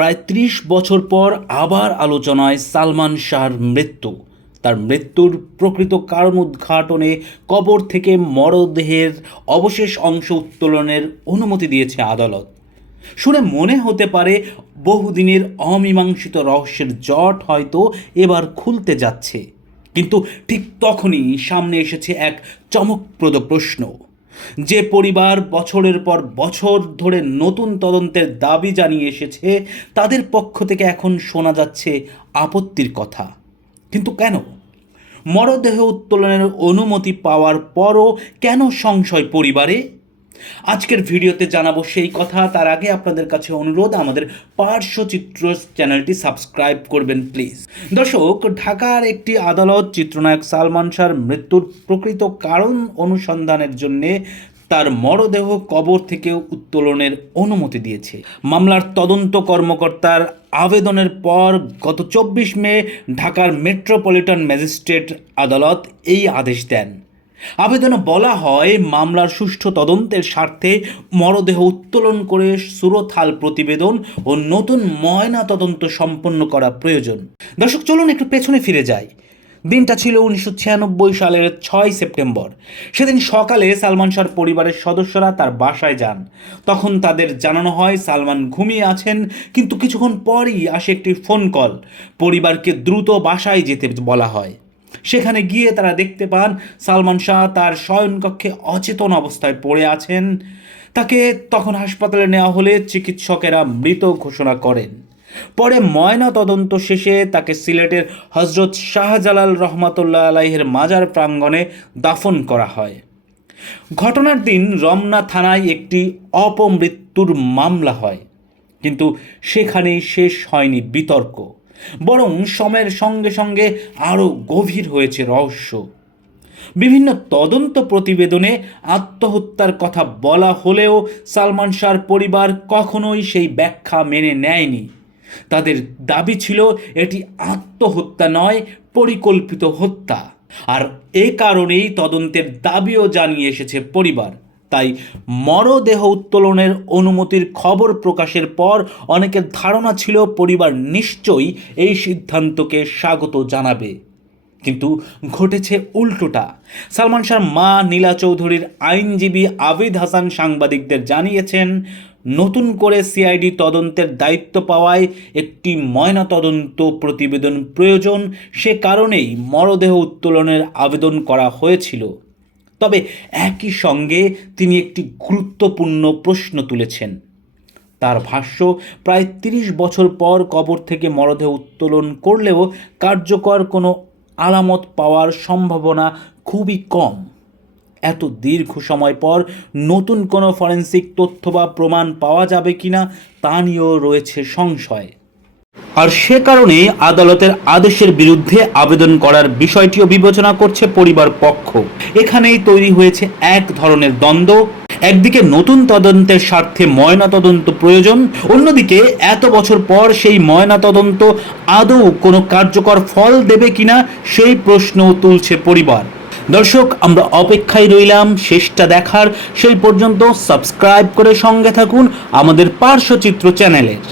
প্রায় ৩০ বছর পর আবার আলোচনায় সালমান শাহর মৃত্যু। তার মৃত্যুর প্রকৃত কারণ উদ্ঘাটনে কবর থেকে মরদেহের অবশেষ অংশ উত্তোলনের অনুমতি দিয়েছে আদালত। শুনে মনে হতে পারে বহুদিনের অমীমাংসিত রহস্যের জট হয়তো এবার খুলতে যাচ্ছে, কিন্তু ঠিক তখনই সামনে এসেছে এক চমকপ্রদ প্রশ্ন। যে পরিবার বছরের পর বছর ধরে নতুন তদন্তের দাবি জানিয়ে এসেছে, তাদের পক্ষ থেকে এখন শোনা যাচ্ছে আপত্তির কথা। কিন্তু কেন? মরদেহ উত্তোলনের অনুমতি পাওয়ার পরও কেন সংশয় পরিবারে? আজকের ভিডিওতে জানাবো সেই কথা। তার আগে আপনাদের কাছে অনুরোধ, আমাদের পার্শ্বচিত্র চ্যানেলটি সাবস্ক্রাইব করবেন প্লিজ। দর্শক, ঢাকার একটি আদালত চিত্রনায়ক সালমান শাহর মৃত্যুর প্রকৃত কারণ অনুসন্ধানের জন্যে তার মরদেহ কবর থেকে উত্তোলনের অনুমতি দিয়েছে। মামলার তদন্ত কর্মকর্তার আবেদনের পর গত ২৪ মে ঢাকার মেট্রোপলিটন ম্যাজিস্ট্রেট আদালত এই আদেশ দেন। আবেদনে বলা হয়, মামলার সুষ্ঠু তদন্তের স্বার্থে মরদেহ উত্তোলন করে সুরতহাল প্রতিবেদন ও নতুন ময়না তদন্ত সম্পন্ন করা প্রয়োজন। দর্শক, চলুন একটু পেছনে ফিরে যাই। দিনটা ছিল ১৯৯৬ সালের ৬ সেপ্টেম্বর। সেদিন সকালে সালমান শাহর পরিবারের সদস্যরা তার বাসায় যান। তখন তাদের জানানো হয় সালমান ঘুমিয়ে আছেন, কিন্তু কিছুক্ষণ পরই আসে একটি ফোন কল। পরিবারকে দ্রুত বাসায় যেতে বলা হয়। সেখানে গিয়ে তারা দেখতে পান সালমান শাহ তার শয়নকক্ষে অচেতন অবস্থায় পড়ে আছেন। তাকে তখন হাসপাতালে নেওয়া হলে চিকিৎসকেরা মৃত ঘোষণা করেন। পরে ময়না তদন্ত শেষে তাকে সিলেটের হজরত শাহজালাল রহমাতুল্লাহ আলাইহের মাজার প্রাঙ্গণে দাফন করা হয়। ঘটনার দিন রমনা থানায় একটি অপমৃত্যুর মামলা হয়, কিন্তু সেখানেই শেষ হয়নি বিতর্ক, বরং সময়ের সঙ্গে সঙ্গে আরও গভীর হয়েছে রহস্য। বিভিন্ন তদন্ত প্রতিবেদনে আত্মহত্যার কথা বলা হলেও সালমান শাহর পরিবার কখনোই সেই ব্যাখ্যা মেনে নেয়নি। তাদের দাবি ছিল এটি আত্মহত্যা নয়, পরিকল্পিত হত্যা। আর এ কারণেই তদন্তের দাবিও জানিয়ে এসেছে পরিবার। তাই মরদেহ উত্তোলনের অনুমতির খবর প্রকাশের পর অনেকের ধারণা ছিল পরিবার নিশ্চয়ই এই সিদ্ধান্তকে স্বাগত জানাবে। কিন্তু ঘটেছে উল্টোটা। সালমান শাহর মা নীলা চৌধুরীর আইনজীবী আবিদ হাসান সাংবাদিকদের জানিয়েছেন, নতুন করে সিআইডি তদন্তের দায়িত্ব পাওয়ায় একটি ময়নাতদন্ত প্রতিবেদন প্রয়োজন, সে কারণেই মরদেহ উত্তোলনের আবেদন করা হয়েছিল। তবে একই সঙ্গে তিনি একটি গুরুত্বপূর্ণ প্রশ্ন তুলেছেন। তার ভাষ্য, প্রায় ৩০ বছর পর কবর থেকে মরদেহ উত্তোলন করলেও কার্যকর কোনো আলামত পাওয়ার সম্ভাবনা খুবই কম। এত দীর্ঘ সময় পর নতুন কোনো ফরেনসিক তথ্য বা প্রমাণ পাওয়া যাবে কিনা তা নিয়েও রয়েছে সংশয়। আর সে কারণেই আদালতের আদেশের বিরুদ্ধে আবেদন করার বিষয়টিও বিবেচনা করছে পরিবার পক্ষ। এখানেই তৈরি হয়েছে এক ধরনের দ্বন্দ্ব। একদিকে নতুন তদন্তের স্বার্থে ময়নাতদন্ত প্রয়োজন, অন্যদিকে এত বছর পর সেই ময়নাতদন্ত আদৌ কোনো কার্যকর ফল দেবে কিনা সেই প্রশ্নও তুলছে পরিবার। দর্শক, আমরা অপেক্ষায় রইলাম শেষটা দেখার। সেই পর্যন্ত সাবস্ক্রাইব করে সঙ্গে থাকুন আমাদের পার্শ্বচিত্র চ্যানেলের।